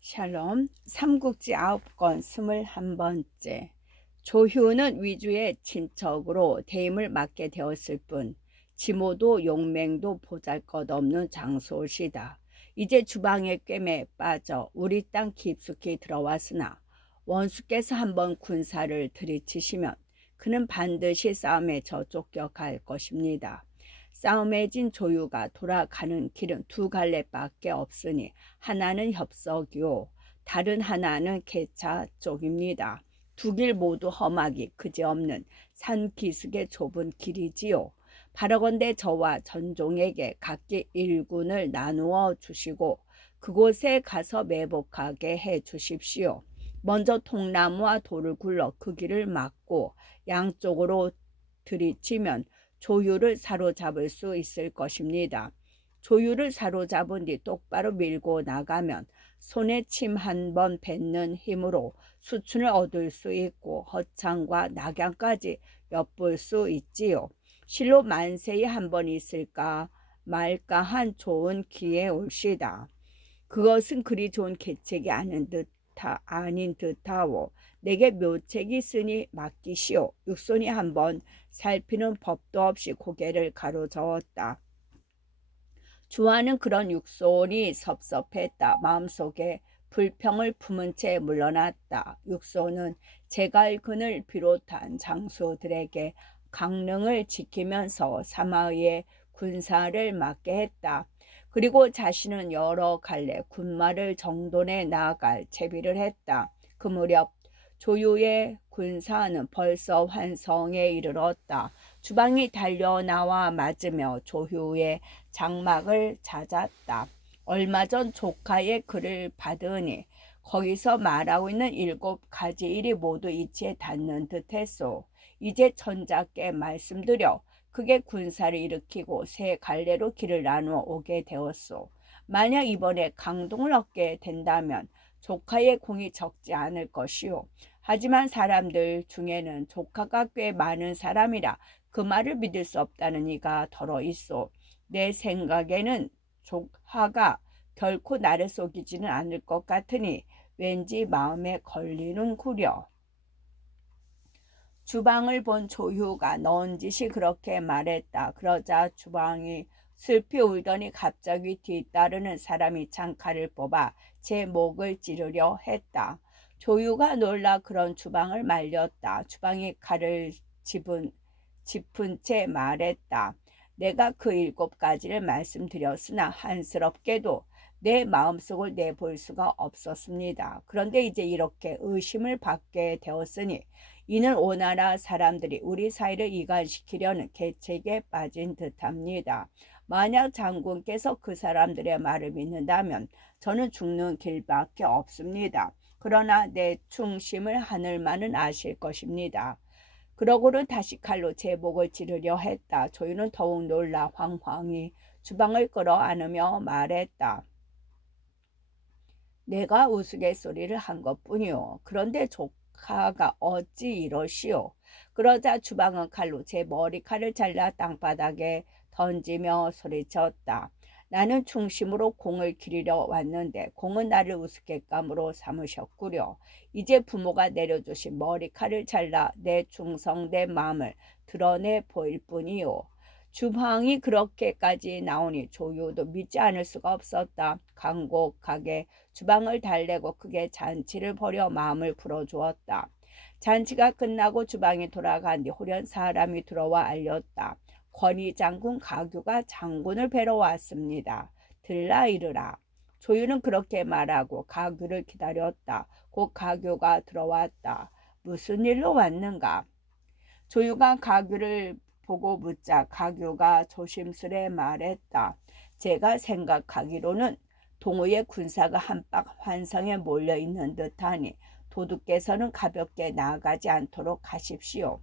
샬롬 삼국지 9권 21번째. 조휴는 위주의 친척으로 대임을 맡게 되었을 뿐 지모도 용맹도 보잘것없는 장소시다. 이제 주방의 꿰매에 빠져 우리 땅 깊숙이 들어왔으나 원수께서 한번 군사를 들이치시면 그는 반드시 싸움에 쫓겨갈 것입니다. 싸움에 진 조유가 돌아가는 길은 두 갈래밖에 없으니 하나는 협석이요 다른 하나는 개차 쪽입니다. 두 길 모두 험하기 그지없는 산 기슭의 좁은 길이지요. 바라건대 저와 전종에게 각기 일군을 나누어 주시고 그곳에 가서 매복하게 해 주십시오. 먼저 통나무와 돌을 굴러 그 길을 막고 양쪽으로 들이치면 조유를 사로잡을 수 있을 것입니다. 조유를 사로잡은 뒤 똑바로 밀고 나가면 손에 침 한 번 뱉는 힘으로 수춘을 얻을 수 있고 허창과 낙양까지 엿볼 수 있지요. 실로 만세에 한 번 있을까 말까 한 좋은 기회 올시다. 그것은 그리 좋은 계책이 아닌 듯하오. 내게 묘책이 있으니 맡기시오. 육손이 한번 살피는 법도 없이 고개를 가로저었다. 주하는 그런 육손이 섭섭했다. 마음속에 불평을 품은 채 물러났다. 육손은 제갈근을 비롯한 장수들에게 강릉을 지키면서 사마의의 군사를 맡게 했다. 그리고 자신은 여러 갈래 군마를 정돈해 나아갈 채비를 했다. 그 무렵 조유의 군사는 벌써 환성에 이르렀다. 주방이 달려나와 맞으며 조유의 장막을 찾았다. 얼마 전 조카의 글을 받으니 거기서 말하고 있는 7가지 일이 모두 이치에 닿는 듯했소. 이제 천자께 말씀드려 크게 군사를 일으키고 세 갈래로 길을 나누어 오게 되었소. 만약 이번에 강동을 얻게 된다면 조카의 공이 적지 않을 것이오. 하지만 사람들 중에는 조카가 꽤 많은 사람이라 그 말을 믿을 수 없다는 이가 더러 있소. 내 생각에는 조카가 결코 나를 속이지는 않을 것 같으니 왠지 마음에 걸리는구려. 주방을 본 조유가 넌지시 그렇게 말했다. 그러자 주방이 슬피 울더니 갑자기 뒤따르는 사람이 창칼을 뽑아 제 목을 찌르려 했다. 조유가 놀라 그런 주방을 말렸다. 주방이 칼을 짚은 채 말했다. 내가 그 7가지를 말씀드렸으나 한스럽게도 내 마음속을 내볼 수가 없었습니다. 그런데 이제 이렇게 의심을 받게 되었으니 이는 오나라 사람들이 우리 사이를 이간시키려는 계책에 빠진 듯합니다. 만약 장군께서 그 사람들의 말을 믿는다면 저는 죽는 길밖에 없습니다. 그러나 내 충심을 하늘만은 아실 것입니다. 그러고는 다시 칼로 제 목을 찌르려 했다. 조유는 더욱 놀라 황황히 주방을 끌어안으며 말했다. 내가 우스갯소리를 한 것뿐이오. 그런데 조카가 어찌 이러시오. 그러자 주방은 칼로 제 머리칼을 잘라 땅바닥에 던지며 소리쳤다. 나는 충심으로 공을 기리러 왔는데 공은 나를 우스갯감으로 삼으셨구려. 이제 부모가 내려주신 머리칼을 잘라 내 충성된 마음을 드러내 보일 뿐이오. 주방이 그렇게까지 나오니 조유도 믿지 않을 수가 없었다. 간곡하게 주방을 달래고 크게 잔치를 벌여 마음을 풀어주었다. 잔치가 끝나고 주방이 돌아간 뒤 호련 사람이 들어와 알렸다. 권희 장군 가규가 장군을 뵈러 왔습니다. 들라 이르라. 조유는 그렇게 말하고 가규를 기다렸다. 곧 가규가 들어왔다. 무슨 일로 왔는가? 조유가 가규를 보고 묻자 가규가 조심스레 말했다. 제가 생각하기로는 동호의 군사가 한박 환성에 몰려있는 듯하니 도둑께서는 가볍게 나아가지 않도록 하십시오.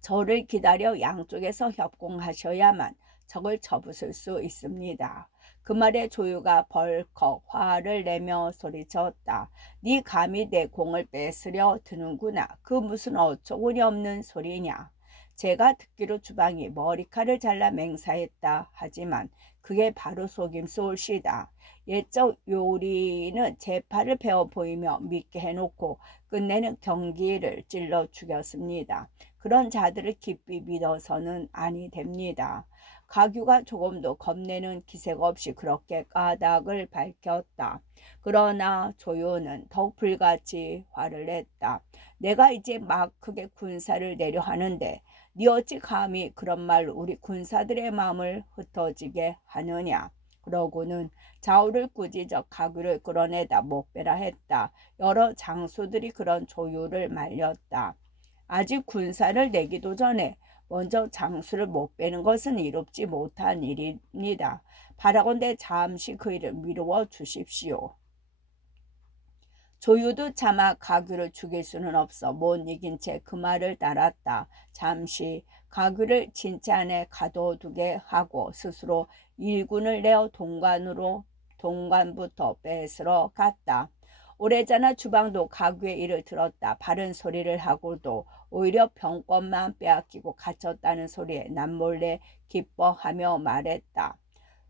저를 기다려 양쪽에서 협공하셔야만 적을 쳐부술 수 있습니다. 그 말에 조유가 벌컥 화를 내며 소리쳤다. 네 감히 내 공을 뺏으려 드는구나. 그 무슨 어처구니 없는 소리냐. 제가 듣기로 주방이 머리칼을 잘라 맹사했다 하지만 그게 바로 속임수 올시다. 옛적 요리는 제파를 베어 보이며 믿게 해놓고 끝내는 경기를 찔러 죽였습니다. 그런 자들을 깊이 믿어서는 아니 됩니다. 가규가 조금도 겁내는 기색 없이 그렇게 까닭을 밝혔다. 그러나 조요는 더욱 불같이 화를 냈다. 내가 이제 막 크게 군사를 내려 하는데 네 어찌 감히 그런 말로 우리 군사들의 마음을 흩어지게 하느냐. 그러고는 좌우를 꾸짖어 가구를 끌어내다 목배라 했다. 여러 장수들이 그런 조유를 말렸다. 아직 군사를 내기도 전에 먼저 장수를 못 빼는 것은 이롭지 못한 일입니다. 바라건대 잠시 그 일을 미루어 주십시오. 조유도 차마 가규를 죽일 수는 없어 못 이긴 채 그 말을 따랐다. 잠시 가규를 진짜 안에 가둬두게 하고 스스로 일군을 내어 동관부터 뺏으러 갔다. 오래전에 주방도 가규의 일을 들었다. 바른 소리를 하고도 오히려 병권만 빼앗기고 갇혔다는 소리에 남몰래 기뻐하며 말했다.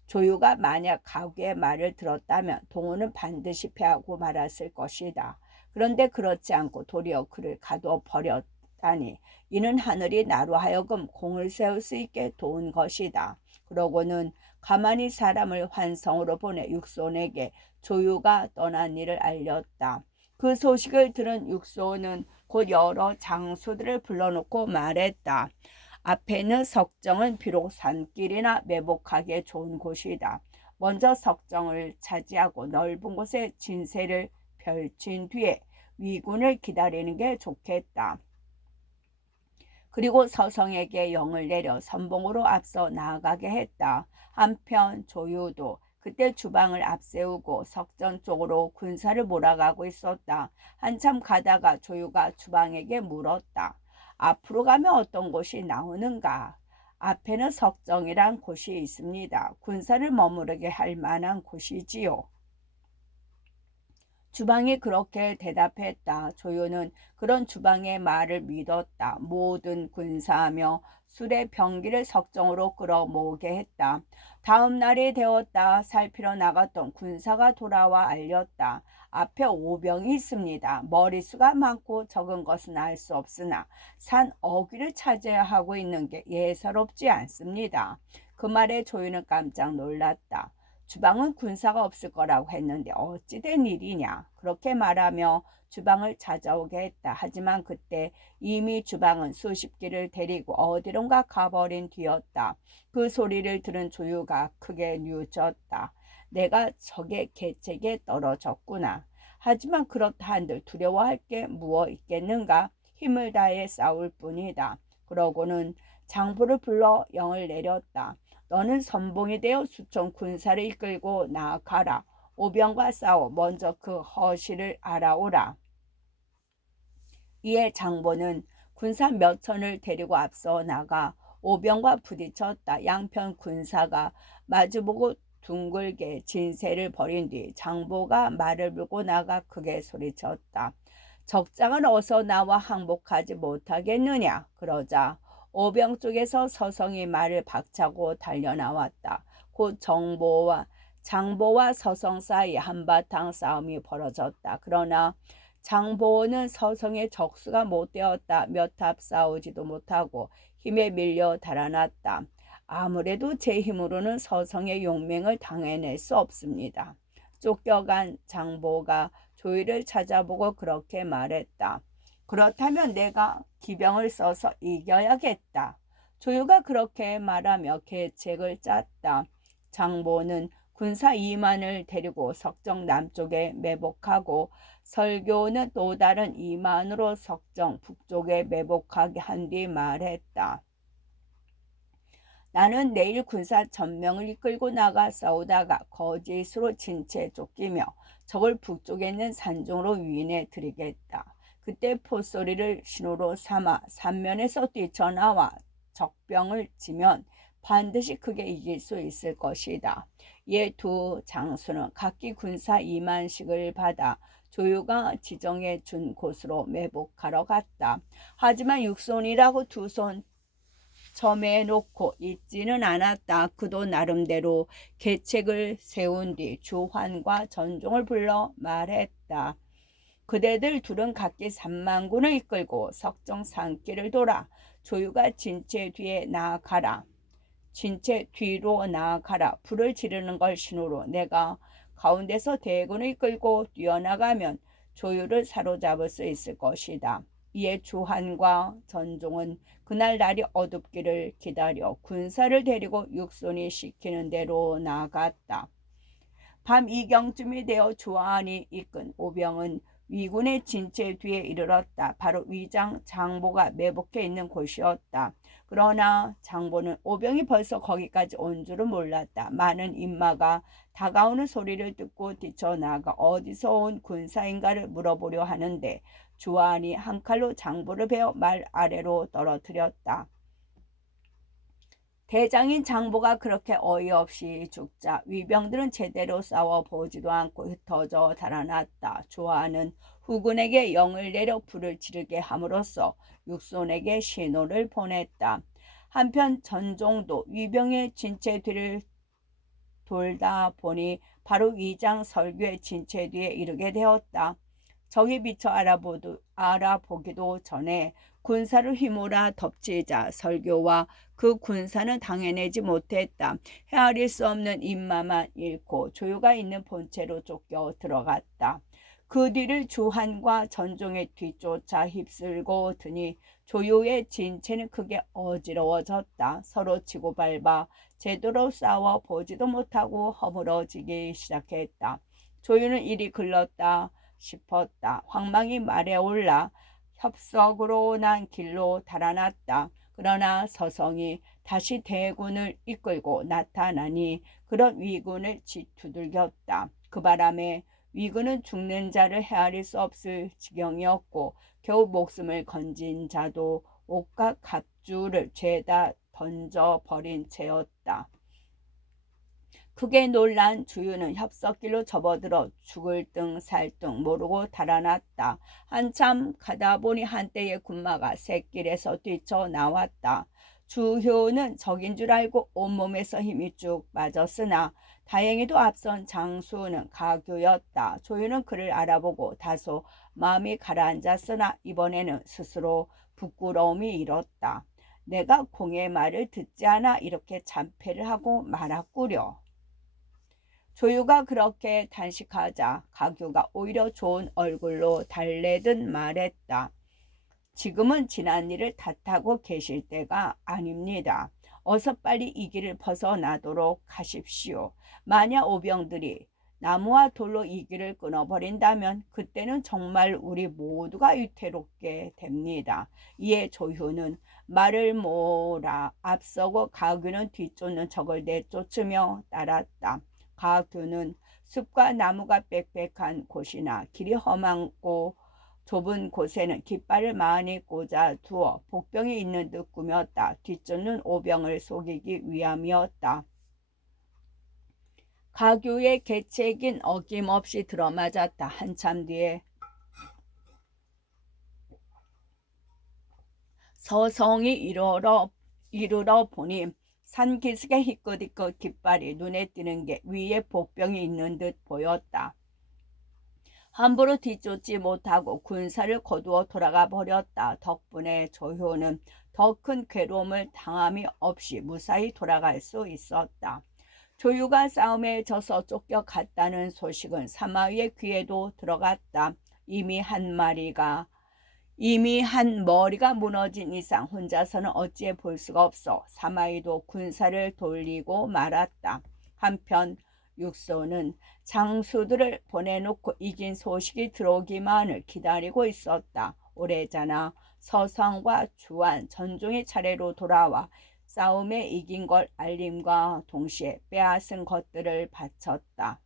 조유가 만약 가구의 말을 들었다면 동호는 반드시 패하고 말았을 것이다. 그런데 그렇지 않고 도리어 그를 가두어 버렸다니 이는 하늘이 나로 하여금 공을 세울 수 있게 도운 것이다. 그러고는 가만히 사람을 환성으로 보내 육손에게 조유가 떠난 일을 알렸다. 그 소식을 들은 육손은 곧 여러 장수들을 불러놓고 말했다. 앞에는 석정은 비록 산길이나 매복하기에 좋은 곳이다. 먼저 석정을 차지하고 넓은 곳에 진세를 펼친 뒤에 위군을 기다리는 게 좋겠다. 그리고 서성에게 영을 내려 선봉으로 앞서 나아가게 했다. 한편 조유도 그때 주방을 앞세우고 석전 쪽으로 군사를 몰아가고 있었다. 한참 가다가 조유가 주방에게 물었다. 앞으로 가면 어떤 곳이 나오는가? 앞에는 석정이란 곳이 있습니다. 군사를 머무르게 할 만한 곳이지요. 주방이 그렇게 대답했다. 조유는 그런 주방의 말을 믿었다. 모든 군사하며 술의 병기를 석정으로 끌어모으게 했다. 다음 날이 되었다. 살피러 나갔던 군사가 돌아와 알렸다. 앞에 오병이 있습니다. 머리수가 많고 적은 것은 알 수 없으나 산 어귀를 차지해야 하고 있는 게 예사롭지 않습니다. 그 말에 조유는 깜짝 놀랐다. 주방은 군사가 없을 거라고 했는데 어찌 된 일이냐. 그렇게 말하며 주방을 찾아오게 했다. 하지만 그때 이미 주방은 수십 기를 데리고 어디론가 가버린 뒤였다. 그 소리를 들은 조유가 크게 뉘우쳤다. 내가 적의 계책에 떨어졌구나. 하지만 그렇다 한들 두려워할 게 무엇 있겠는가. 힘을 다해 싸울 뿐이다. 그러고는 장부를 불러 영을 내렸다. 너는 선봉이 되어 수천 군사를 이끌고 나아가라. 오병과 싸워 먼저 그 허실을 알아오라. 이에 장보는 군사 몇 천을 데리고 앞서 나가 오병과 부딪혔다. 양편 군사가 마주보고 둥글게 진세를 벌인 뒤 장보가 말을 물고 나가 크게 소리쳤다. 적장은 어서 나와 항복하지 못하겠느냐. 그러자 오병 쪽에서 서성이 말을 박차고 달려나왔다. 곧 장보와 서성 사이 한바탕 싸움이 벌어졌다. 그러나 장보는 서성의 적수가 못되었다. 몇 탑 싸우지도 못하고 힘에 밀려 달아났다. 아무래도 제 힘으로는 서성의 용맹을 당해낼 수 없습니다. 쫓겨간 장보가 조유를 찾아보고 그렇게 말했다. 그렇다면 내가 기병을 써서 이겨야겠다. 조유가 그렇게 말하며 계책을 짰다. 장보는 군사 2만을 데리고 석정 남쪽에 매복하고 설교는 또 다른 2만으로 석정 북쪽에 매복하게 한 뒤 말했다. 나는 내일 군사 1000명을 이끌고 나가 싸우다가 거짓으로 진채 쫓기며 적을 북쪽에 있는 산중으로 유인해 드리겠다. 그때 포소리를 신호로 삼아 삼면에서 뛰쳐나와 적병을 치면 반드시 크게 이길 수 있을 것이다. 이에 두 장수는 각기 군사 2만씩을 받아 조유가 지정해 준 곳으로 매복하러 갔다. 하지만 육손이라고 두 손 점해놓고 있지는 않았다. 그도 나름대로 계책을 세운 뒤 주환과 전종을 불러 말했다. 그대들 둘은 각기 3만군을 이끌고 석정 산길을 돌아 조유가 진체 뒤에 나아가라. 진체 뒤로 나아가라. 불을 지르는 걸 신호로 내가 가운데서 대군을 이끌고 뛰어나가면 조유를 사로잡을 수 있을 것이다. 이에 주한과 전종은 그날 날이 어둡기를 기다려 군사를 데리고 육손이 시키는 대로 나아갔다. 밤 2경쯤이 되어 주한이 이끈 오병은 위군의 진체 뒤에 이르렀다. 바로 위장 장보가 매복해 있는 곳이었다. 그러나 장보는 오병이 벌써 거기까지 온 줄은 몰랐다. 많은 인마가 다가오는 소리를 듣고 뛰쳐나가 어디서 온 군사인가를 물어보려 하는데 주한이 한 칼로 장보를 베어 말 아래로 떨어뜨렸다. 대장인 장보가 그렇게 어이없이 죽자 위병들은 제대로 싸워보지도 않고 흩어져 달아났다. 조아는 후군에게 영을 내려 불을 지르게 함으로써 육손에게 신호를 보냈다. 한편 전종도 위병의 진체 뒤를 돌다 보니 바로 위장 설교의 진체 뒤에 이르게 되었다. 적이 미처 알아보기도 전에 군사를 휘몰아 덮치자 설교와 그 군사는 당해내지 못했다. 헤아릴 수 없는 인마만 잃고 조유가 있는 본체로 쫓겨 들어갔다. 그 뒤를 주한과 전종의 뒤쫓아 휩쓸고 드니 조유의 진체는 크게 어지러워졌다. 서로 치고 밟아 제대로 싸워 보지도 못하고 허물어지기 시작했다. 조유는 이리 글렀다 싶었다. 황망이 말에 올라 협석으로 난 길로 달아났다. 그러나 서성이 다시 대군을 이끌고 나타나니 그런 위군을 짓두들겼다. 그 바람에 위군은 죽는 자를 헤아릴 수 없을 지경이었고 겨우 목숨을 건진 자도 옷과 갑주를 죄다 던져버린 채였다. 크게 놀란 주유는 협석길로 접어들어 죽을 등 살 등 모르고 달아났다. 한참 가다 보니 한때의 군마가 샛길에서 뛰쳐나왔다. 주효는 적인 줄 알고 온몸에서 힘이 쭉 빠졌으나 다행히도 앞선 장수는 가교였다. 조유는 그를 알아보고 다소 마음이 가라앉았으나 이번에는 스스로 부끄러움이 일었다. 내가 공의 말을 듣지 않아 이렇게 참패를 하고 말았구려. 조유가 그렇게 단식하자 가교가 오히려 좋은 얼굴로 달래듯 말했다. 지금은 지난 일을 탓하고 계실 때가 아닙니다. 어서 빨리 이 길을 벗어나도록 하십시오. 만약 오병들이 나무와 돌로 이 길을 끊어버린다면 그때는 정말 우리 모두가 위태롭게 됩니다. 이에 조효는 말을 몰아 앞서고 가교는 뒤쫓는 적을 내쫓으며 따랐다. 가교는 숲과 나무가 빽빽한 곳이나 길이 험하고 좁은 곳에는 깃발을 많이 꽂아 두어 복병이 있는 듯 꾸몄다. 뒤쫓는 오병을 속이기 위함이었다. 가교의 계책인 어김없이 들어맞았다. 한참 뒤에 서성이 이르러 보니 산기슭에 희끗희끗 깃발이 눈에 띄는 게 위에 복병이 있는 듯 보였다. 함부로 뒤쫓지 못하고 군사를 거두어 돌아가 버렸다. 덕분에 조효는 더 큰 괴로움을 당함이 없이 무사히 돌아갈 수 있었다. 조유가 싸움에 져서 쫓겨갔다는 소식은 사마위의 귀에도 들어갔다. 이미 한 머리가 무너진 이상 혼자서는 어찌해 볼 수가 없어 사마이도 군사를 돌리고 말았다. 한편 육소는 장수들을 보내놓고 이긴 소식이 들어오기만을 기다리고 있었다. 오래전에 서성과 주한, 전종의 차례로 돌아와 싸움에 이긴 걸 알림과 동시에 빼앗은 것들을 바쳤다.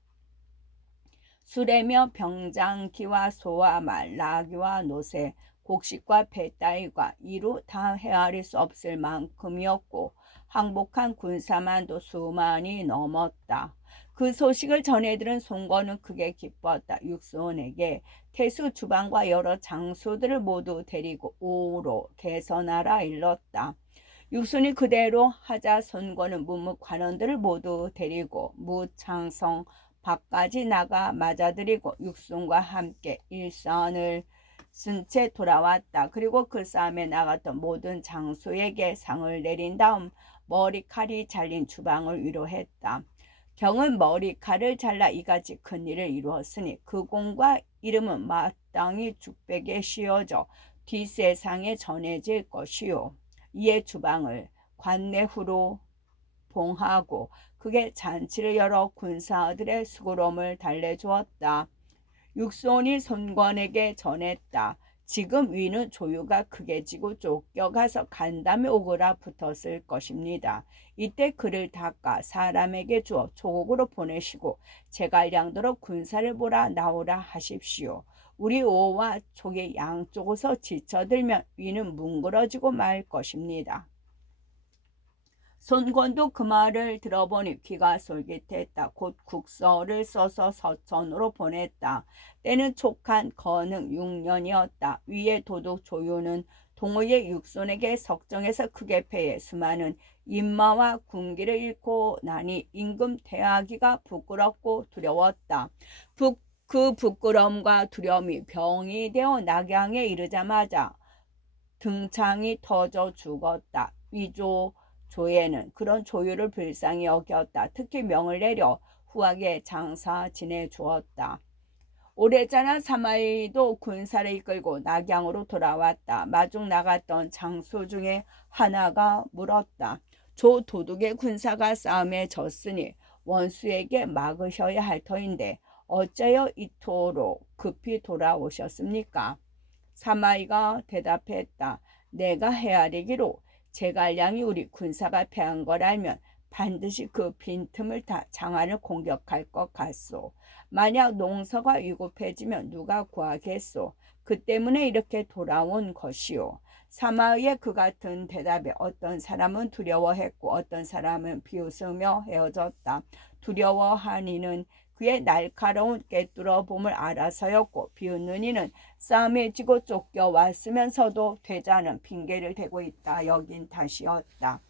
수레며 병장기와 소와 말, 나귀와 노새, 곡식과 배따위가 이루 다 헤아릴 수 없을 만큼이었고 항복한 군사만도 수만이 넘었다. 그 소식을 전해들은 송건은 크게 기뻤다. 육수원에게 태수 주방과 여러 장수들을 모두 데리고 우로 개선하라 일렀다. 육순이 그대로 하자 선권은 문무 관원들을 모두 데리고 무창성 밖까지 나가 맞아들이고 육순과 함께 일선을 쓴 채 돌아왔다. 그리고 그 싸움에 나갔던 모든 장수에게 상을 내린 다음 머리칼이 잘린 주방을 위로했다. 경은 머리칼을 잘라 이같이 큰 일을 이루었으니 그 공과 이름은 마땅히 죽백에 씌워져 뒷세상에 전해질 것이요. 이에 주방을 관내후로 봉하고 그게 잔치를 열어 군사들의 수고로움을 달래주었다. 육손이 손권에게 전했다. 지금 위는 조유가 크게 지고 쫓겨가서 간담에 오거라 붙었을 것입니다. 이때 그를 닦아 사람에게 주어 조국으로 보내시고 제갈량도로 군사를 보라 나오라 하십시오. 우리 오와 촉의 양쪽에서 지쳐들면 위는 뭉그러지고 말 것입니다. 손권도 그 말을 들어보니 귀가 솔깃했다. 곧 국서를 써서 서천으로 보냈다. 때는 촉한 건흥 6년이었다. 위의 도둑 조유는 동호의 육손에게 석정에서 크게 패해 수많은 인마와 군기를 잃고 나니 임금 대하기가 부끄럽고 두려웠다. 그 부끄러움과 두려움이 병이 되어 낙양에 이르자마자 등창이 터져 죽었다. 조에는 그런 조유를 불쌍히 여겼다. 특히 명을 내려 후하게 장사 지내주었다. 오래전에 사마이도 군사를 이끌고 낙양으로 돌아왔다. 마중 나갔던 장수 중에 하나가 물었다. 조 도둑의 군사가 싸움에 졌으니 원수에게 막으셔야 할 터인데 어째요 이토록 급히 돌아오셨습니까? 사마이가 대답했다. 내가 헤아리기로 제갈량이 우리 군사가 패한 걸 알면 반드시 그 빈틈을 타 장안을 공격할 것 같소. 만약 농서가 위급해지면 누가 구하겠소. 그 때문에 이렇게 돌아온 것이오. 사마의의 그 같은 대답에 어떤 사람은 두려워했고 어떤 사람은 비웃으며 헤어졌다. 두려워하니는 그의 날카로운 꿰뚫어 봄을 알아서였고 비웃는 이는 싸움에 지고 쫓겨왔으면서도 되지 않은 핑계를 대고 있다 여긴 탓이었다.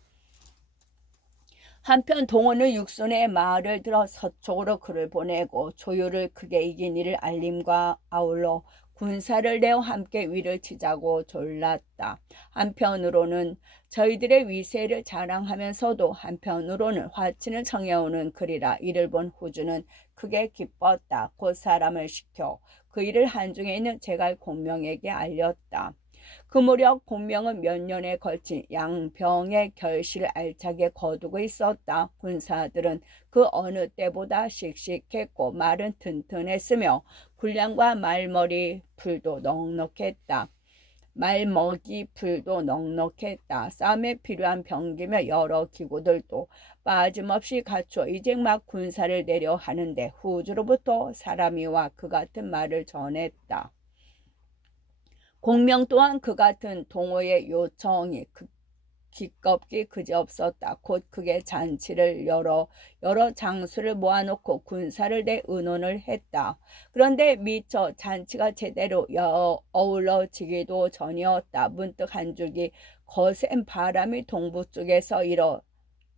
한편 동호는 육순의 말을 들어 서쪽으로 그를 보내고 조유를 크게 이긴 이를 알림과 아울러 군사를 내어 함께 위를 치자고 졸랐다. 한편으로는 저희들의 위세를 자랑하면서도 한편으로는 화친을 청해오는 그리라. 이를 본 후주는 크게 기뻤다. 곧 사람을 시켜 그 일을 한중에 있는 제갈 공명에게 알렸다. 그 무렵 공명은 몇 년에 걸친 양병의 결실을 알차게 거두고 있었다. 군사들은 그 어느 때보다 씩씩했고 말은 튼튼했으며 군량과 말머리 풀도 넉넉했다. 말먹이 풀도 넉넉했다. 싸움에 필요한 병기며 여러 기구들도 빠짐없이 갖추어 이제 막 군사를 내려 하는데 후주로부터 사람이 와 그 같은 말을 전했다. 공명 또한 그 같은 동호의 요청이 기껍기 그지없었다. 곧 크게 잔치를 여러 장수를 모아놓고 군사를 내 의논을 했다. 그런데 미처 잔치가 제대로 어우러지기도 전이었다. 문득 한 줄기 거센 바람이 동부 쪽에서 일어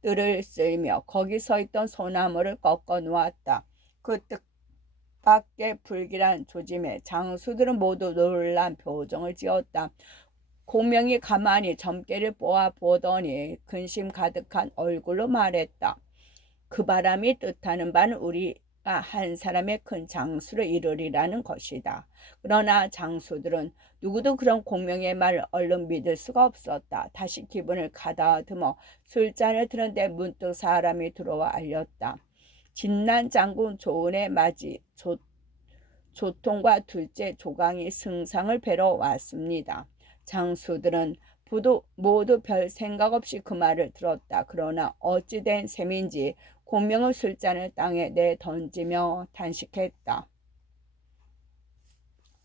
뜰을 쓸며 거기 서 있던 소나무를 꺾어 놓았다. 그 뜻밖의 불길한 조짐에 장수들은 모두 놀란 표정을 지었다. 공명이 가만히 점괘를 보아 보더니 근심 가득한 얼굴로 말했다. 그 바람이 뜻하는 바는 우리가 한 사람의 큰 장수를 이루리라는 것이다. 그러나 장수들은 누구도 그런 공명의 말을 얼른 믿을 수가 없었다. 다시 기분을 가다듬어 술잔을 드는데 문득 사람이 들어와 알렸다. 진난 장군 조은의 맞이 조통과 둘째 조강이 승상을 뵈러 왔습니다. 장수들은 모두 별 생각 없이 그 말을 들었다. 그러나 어찌된 셈인지 공명의 술잔을 땅에 내던지며 탄식했다.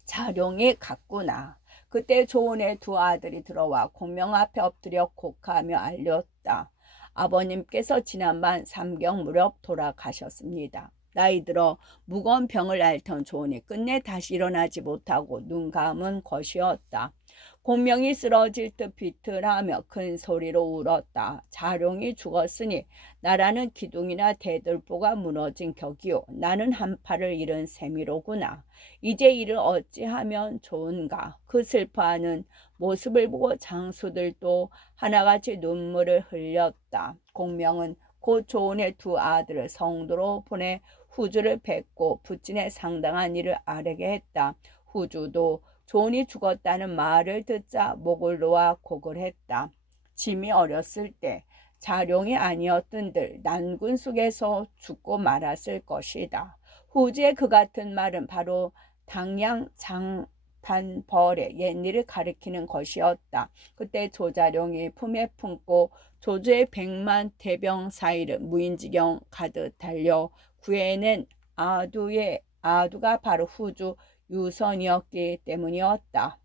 자룡이 갔구나. 그때 조은의 두 아들이 들어와 공명 앞에 엎드려 곡하며 알렸다. 아버님께서 지난밤 삼경 무렵 돌아가셨습니다. 나이 들어 무거운 병을 앓던 조은이 끝내 다시 일어나지 못하고 눈 감은 것이었다. 공명이 쓰러질 듯 비틀하며 큰 소리로 울었다. 자룡이 죽었으니 나라는 기둥이나 대들보가 무너진 격이요. 나는 한 팔을 잃은 셈이로구나. 이제 이를 어찌하면 좋은가. 그 슬퍼하는 모습을 보고 장수들도 하나같이 눈물을 흘렸다. 공명은 곧 조은의 두 아들을 성도로 보내 후주를 뵙고 부친의 상당한 일을 아뢰게 했다. 후주도 조은이 죽었다는 말을 듣자 목을 놓아 고글했다. 짐이 어렸을 때 자룡이 아니었던들 난군 속에서 죽고 말았을 것이다. 후주의 그 같은 말은 바로 당양 장판벌의 옛일을 가리키는 것이었다. 그때 조자룡이 품에 품고 조조의 100만 대병 사이를 무인지경 가득 달려 구해낸 아두가 바로 후주 유선이었기 때문이었다.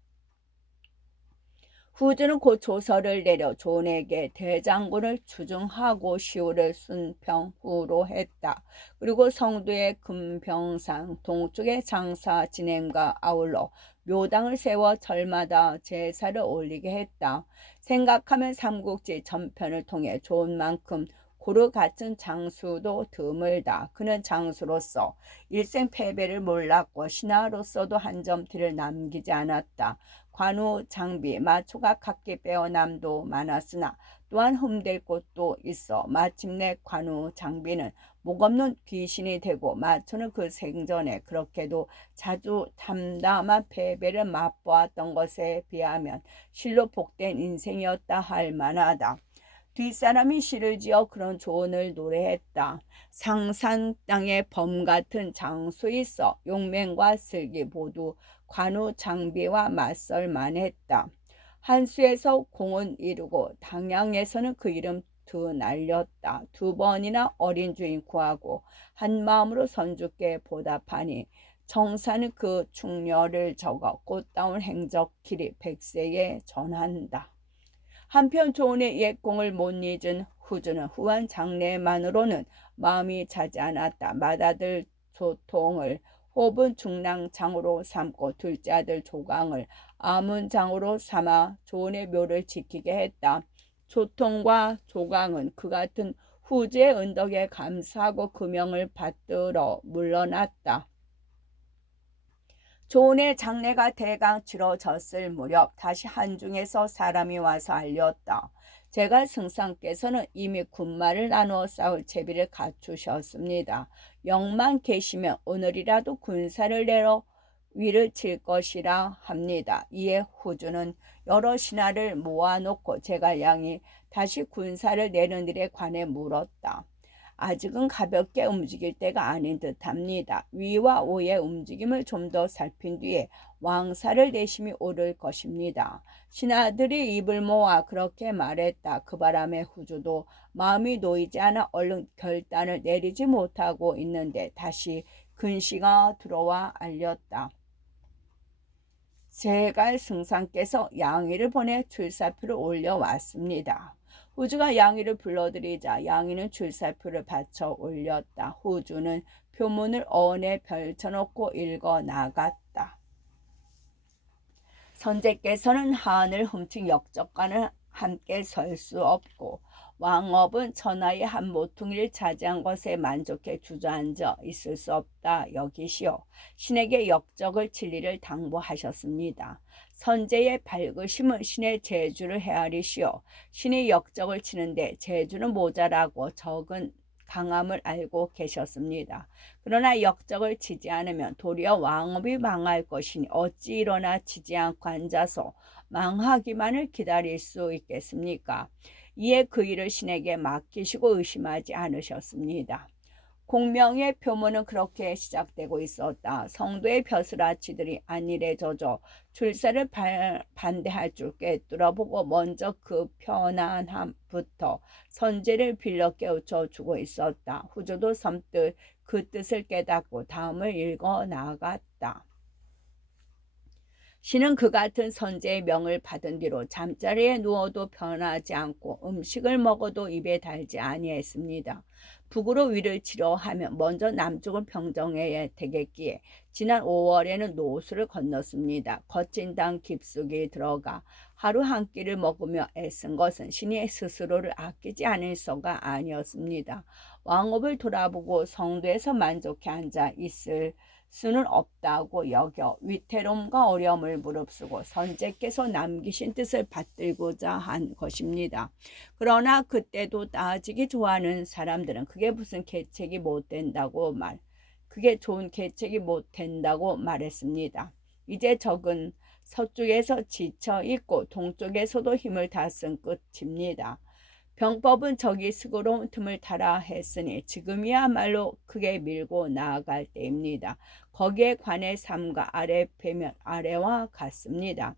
후주는 곧 조서를 내려 조은에게 대장군을 추증하고 시우를 순평후로 했다. 그리고 성도의 금병상 동쪽의 장사 진행과 아울러 묘당을 세워 절마다 제사를 올리게 했다. 생각하면 삼국지 전편을 통해 좋은 만큼 고루 같은 장수도 드물다. 그는 장수로서 일생 패배를 몰랐고 신하로서도 한 점 티를 남기지 않았다. 관우, 장비, 마초가 각기 빼어남도 많았으나 또한 흠될 곳도 있어 마침내 관우, 장비는 목없는 귀신이 되고 마초는 그 생전에 그렇게도 자주 참담한 패배를 맛보았던 것에 비하면 실로 복된 인생이었다 할 만하다. 뒷사람이 시를 지어 그런 조언을 노래했다. 상산 땅에 범 같은 장수 있어 용맹과 슬기 모두 관우 장비와 맞설만 했다. 한수에서 공은 이루고 당양에서는 그 이름 드날렸다. 두 번이나 어린 주인 구하고 한 마음으로 선주께 보답하니 정사는 그 충렬을 적어 꽃다운 행적 길이 백세에 전한다. 한편 조은의 옛공을 못 잊은 후주는 후한 장래만으로는 마음이 차지 않았다. 맏아들 조통을 호분 중랑장으로 삼고 둘째 아들 조강을 아문장으로 삼아 조은의 묘를 지키게 했다. 조통과 조강은 그 같은 후주의 은덕에 감사하고 금명을 받들어 물러났다. 조은의 장례가 대강 치러졌을 무렵 다시 한중에서 사람이 와서 알렸다. 제가 승상께서는 이미 군마를 나누어 싸울 채비를 갖추셨습니다. 영만 계시면 오늘이라도 군사를 내러 위를 칠 것이라 합니다. 이에 후주는 여러 신하를 모아놓고 제갈량이 다시 군사를 내는 일에 관해 물었다. 아직은 가볍게 움직일 때가 아닌 듯합니다. 위와 오의 움직임을 좀 더 살핀 뒤에 왕사를 내심이 오를 것입니다. 신하들이 입을 모아 그렇게 말했다. 그 바람에 후주도 마음이 놓이지 않아 얼른 결단을 내리지 못하고 있는데 다시 근시가 들어와 알렸다. 제갈 승상께서 양의를 보내 출사표를 올려왔습니다. 후주가 양의를 불러들이자 양의는 출사표를 받쳐 올렸다. 후주는 표문을 어원에 펼쳐놓고 읽어 나갔다. 선제께서는 한을 훔친 역적과는 함께 설 수 없고 왕업은 천하의 한 모퉁이를 차지한 것에 만족해 주저앉아 있을 수 없다 여기시오. 신에게 역적을 칠 일을 당부하셨습니다. 선제의 밝으심은 신의 재주를 헤아리시오. 신이 역적을 치는데 재주는 모자라고 적은 강함을 알고 계셨습니다. 그러나 역적을 치지 않으면 도리어 왕업이 망할 것이니 어찌 일어나 치지 않고 앉아서 망하기만을 기다릴 수 있겠습니까? 이에 그 일을 신에게 맡기시고 의심하지 않으셨습니다. 공명의 표문은 그렇게 시작되고 있었다. 성도의 벼슬아치들이 안일에 젖어 출세를 반대할 줄 꿰뚫어보고 먼저 그 편안함부터 선제를 빌려 깨우쳐 주고 있었다. 후주도 섬뜩 그 뜻을 깨닫고 다음을 읽어 나갔다. 신은 그 같은 선제의 명을 받은 뒤로 잠자리에 누워도 변하지 않고 음식을 먹어도 입에 달지 아니했습니다. 북으로 위를 치려 하면 먼저 남쪽을 평정해야 되겠기에 지난 5월에는 노수를 건넜습니다. 거친 당 깊숙이 들어가 하루 한 끼를 먹으며 애쓴 것은 신이 스스로를 아끼지 않을서가 아니었습니다. 왕업을 돌아보고 성도에서 만족해 앉아 있을 수는 없다고 여겨 위태로움과 어려움을 무릅쓰고 선제께서 남기신 뜻을 받들고자 한 것입니다. 그러나 그때도 따지기 좋아하는 사람들은 그게 좋은 계책이 못 된다고 말했습니다. 이제 적은 서쪽에서 지쳐 있고 동쪽에서도 힘을 다 쓴 끝입니다. 병법은 적이 스고로운 틈을 타라 했으니 지금이야말로 크게 밀고 나아갈 때입니다. 거기에 관해 삼가 아래 빼면 아래와 같습니다.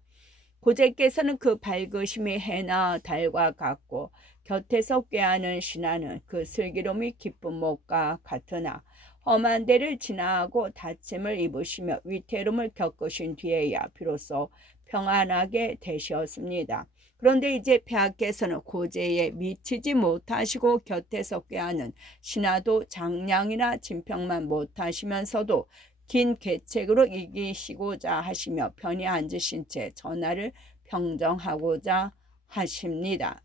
고제께서는 그 밝으심이 해나 달과 같고 곁에서 꾀하는 신하는 그 슬기로움이 깊은 목과 같으나 험한 데를 지나고 다침을 입으시며 위태로움을 겪으신 뒤에야 비로소 평안하게 되셨습니다. 그런데 이제 폐하께서는 고제에 미치지 못하시고 곁에서 꾀하는 신하도 장량이나 진평만 못하시면서도 긴 계책으로 이기시고자 하시며 편히 앉으신 채 전하를 평정하고자 하십니다.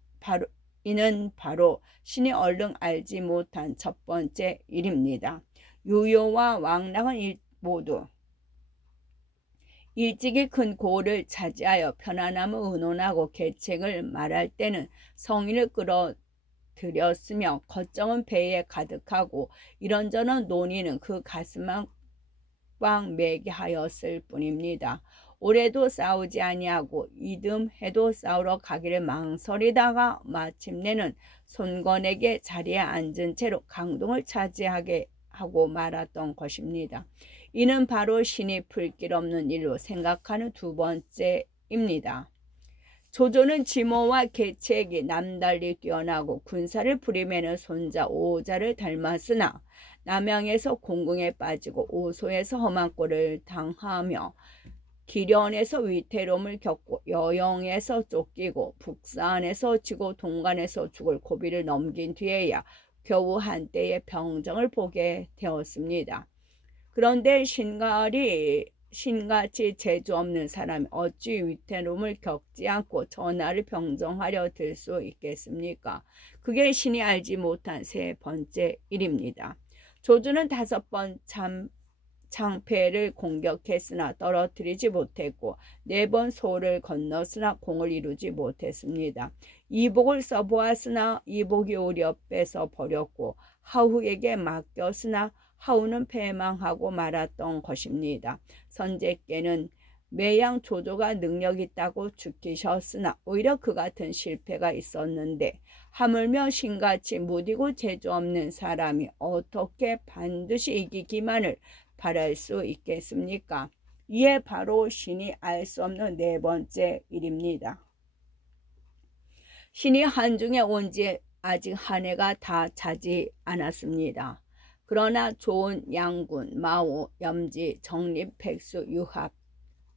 이는 바로 신이 얼른 알지 못한 첫 번째 일입니다. 유효와 왕락은 모두 일찍이 큰 고를 차지하여 편안함을 의논하고 계책을 말할 때는 성인을 끌어들였으며 걱정은 배에 가득하고 이런저런 논의는 그 가슴만 꽉 매게 하였을 뿐입니다. 올해도 싸우지 아니하고 이듬해도 싸우러 가기를 망설이다가 마침내는 손건에게 자리에 앉은 채로 강동을 차지하게 하고 말았던 것입니다. 이는 바로 신이 풀길 없는 일로 생각하는 두 번째입니다. 조조는 지모와 계책이 남달리 뛰어나고 군사를 부리매는 손자 오자를 닮았으나 남양에서 공궁에 빠지고 오소에서 험한 꼴을 당하며 기련에서 위태로움을 겪고 여영에서 쫓기고 북산에서 지고 동간에서 죽을 고비를 넘긴 뒤에야 겨우 한때의 병정을 보게 되었습니다. 그런데 신같이 재주 없는 사람이 어찌 위태로움을 겪지 않고 전하를 병정하려 들 수 있겠습니까? 그게 신이 알지 못한 세 번째 일입니다. 조주는 5번 창패를 공격했으나 떨어뜨리지 못했고 4번 소를 건넜으나 공을 이루지 못했습니다. 이복을 써보았으나 이복이 오려 뺏어 버렸고 하후에게 맡겼으나 하우는 패망하고 말았던 것입니다. 선제께는 매양 조조가 능력 있다고 죽이셨으나 오히려 그 같은 실패가 있었는데 하물며 신같이 무디고 재주 없는 사람이 어떻게 반드시 이기기만을 바랄 수 있겠습니까? 이에 바로 신이 알 수 없는 네 번째 일입니다. 신이 한중에 온 지 아직 한 해가 다 차지 않았습니다. 그러나 좋은 양군, 마오, 염지, 정립, 백수, 유합,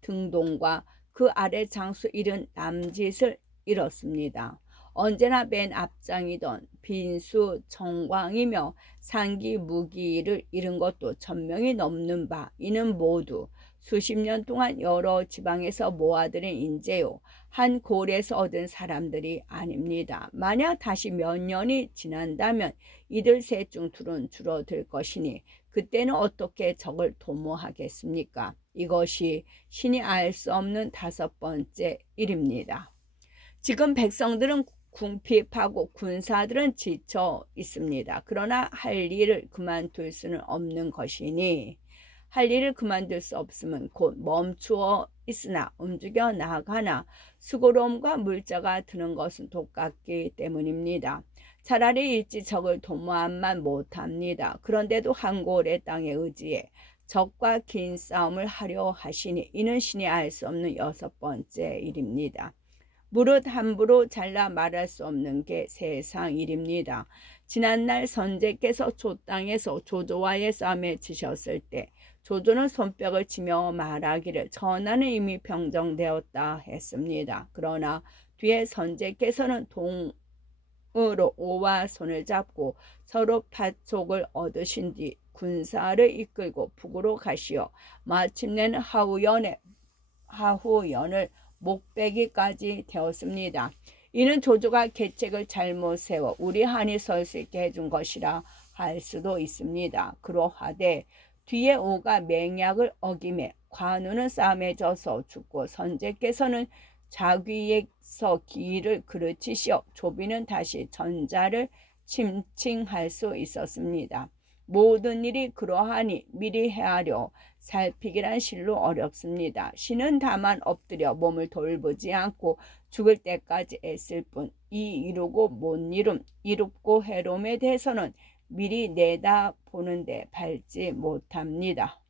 등동과 그 아래 장수 이른 남짓을 이뤘습니다. 언제나 맨 앞장이던 빈수 정광이며 상기 무기를 잃은 것도 1000명이 넘는 바 이는 모두 수십 년 동안 여러 지방에서 모아들인 인재요 한 골에서 얻은 사람들이 아닙니다. 만약 다시 몇 년이 지난다면 이들 셋 중 둘은 줄어들 것이니 그때는 어떻게 적을 도모하겠습니까? 이것이 신이 알 수 없는 5번째 일입니다. 지금 백성들은 궁핍하고 군사들은 지쳐 있습니다. 그러나 할 일을 그만둘 수는 없는 것이니 할 일을 그만둘 수 없으면 곧 멈추어 있으나 움직여 나가나 수고로움과 물자가 드는 것은 똑같기 때문입니다. 차라리 일찍 적을 도모함만 못합니다. 그런데도 한 고을의 땅에 의지해 적과 긴 싸움을 하려 하시니 이는 신이 알 수 없는 6번째 일입니다. 무릇 함부로 잘라 말할 수 없는 게 세상 일입니다. 지난날 선제께서 조 땅에서 조조와의 싸움에 지셨을 때 조조는 손뼉을 치며 말하기를 전하는 이미 평정되었다 했습니다. 그러나 뒤에 선제께서는 동으로 오와 손을 잡고 서로 파촉을 얻으신 뒤 군사를 이끌고 북으로 가시어 마침내는 하후연을 목베기까지 되었습니다. 이는 조조가 계책을 잘못 세워 우리 한이 설 수 있게 해준 것이라 할 수도 있습니다. 그러하되 뒤에 오가 맹약을 어김에 관우는 싸움에 져서 죽고 선제께서는 자귀에서 기일을 그르치시어 조비는 다시 전자를 침칭할 수 있었습니다. 모든 일이 그러하니 미리 헤아려 살피기란 실로 어렵습니다. 신은 다만 엎드려 몸을 돌보지 않고 죽을 때까지 애쓸 뿐 이 이루고 못 이룸, 이롭고 해롬에 대해서는 미리 내다보는데 밟지 못합니다.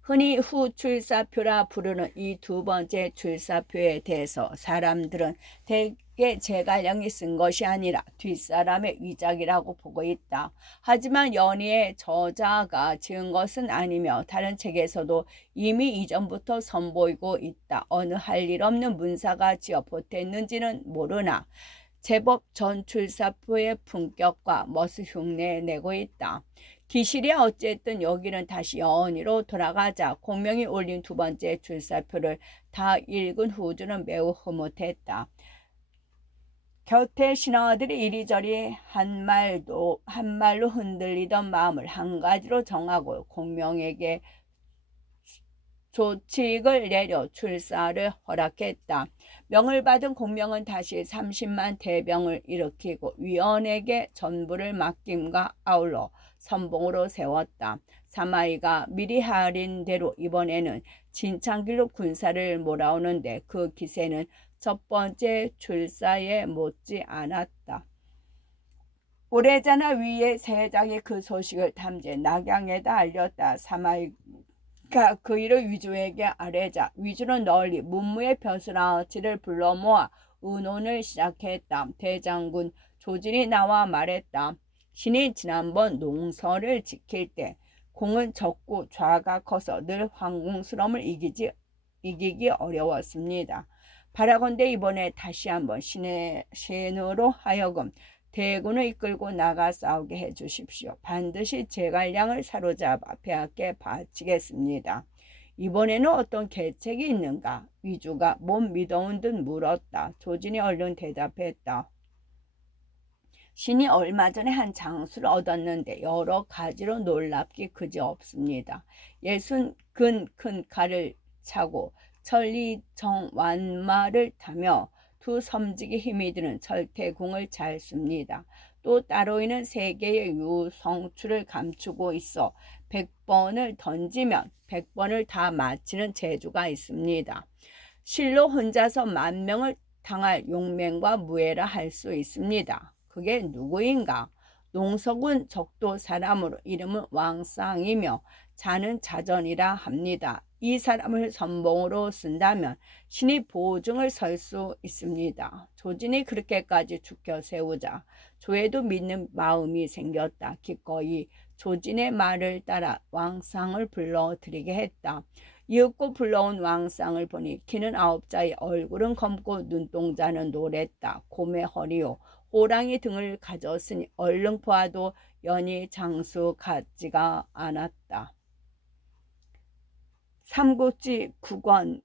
흔히 후출사표라 부르는 이 두 번째 출사표에 대해서 사람들은 대개 제갈량이 쓴 것이 아니라 뒷사람의 위작이라고 보고 있다. 하지만 연희의 저자가 지은 것은 아니며 다른 책에서도 이미 이전부터 선보이고 있다. 어느 할 일 없는 문사가 지어 보탰는지는 모르나 제법 전 출사표의 품격과 멋을 흉내내고 있다. 기실이 어쨌든 여기는 다시 연희로 돌아가자 공명이 올린 두 번째 출사표를 다 읽은 후주는 매우 흐뭇했다. 곁에 신하들이 이리저리 한 말로 흔들리던 마음을 한 가지로 정하고 공명에게 조칙을 내려 출사를 허락했다. 명을 받은 공명은 다시 30만 대병을 일으키고 위원에게 전부를 맡김과 아울러 선봉으로 세웠다. 사마이가 미리 하린 대로 이번에는 진창길로 군사를 몰아오는데 그 기세는 첫 번째 출사에 못지 않았다. 오래전에 위의 세작이 그 소식을 탐지 낙양에다 알렸다. 사마이가 그 일을 위주에게 아뢰자 위주는 널리 문무의 벼슬아치를 불러 모아 의논을 시작했다. 대장군 조진이 나와 말했다. 신이 지난번 농서를 지킬 때 공은 적고 좌가 커서 늘 황궁스러움을 이기기 어려웠습니다. 바라건대 이번에 다시 한번 신으로 하여금 대군을 이끌고 나가 싸우게 해주십시오. 반드시 제갈량을 사로잡아 폐하께 바치겠습니다. 이번에는 어떤 계책이 있는가? 위주가 못 믿어온 듯 물었다. 조진이 얼른 대답했다. 신이 얼마 전에 한 장수를 얻었는데 여러 가지로 놀랍기 그지없습니다. 60근 큰 칼을 차고 천리정완마를 타며 두 섬직이 힘이 드는 철퇴궁을 잘 씁니다. 또 따로 있는 세 개의 유성추를 감추고 있어 100번을 던지면 100번을 다 맞히는 재주가 있습니다. 실로 혼자서 10,000명을 당할 용맹과 무예라 할 수 있습니다. 그게 누구인가? 농석은 적도 사람으로 이름은 왕쌍이며 자는 자전이라 합니다. 이 사람을 선봉으로 쓴다면 신이 보증을 설 수 있습니다. 조진이 그렇게까지 죽여 세우자 조에도 믿는 마음이 생겼다. 기꺼이 조진의 말을 따라 왕쌍을 불러들이게 했다. 이윽고 불러온 왕쌍을 보니 키는 9자의 얼굴은 검고 눈동자는 노랬다. 곰의 허리요 호랑이 등을 가졌으니 얼른 보아도 연희 장수 같지가 않았다. 삼국지 9권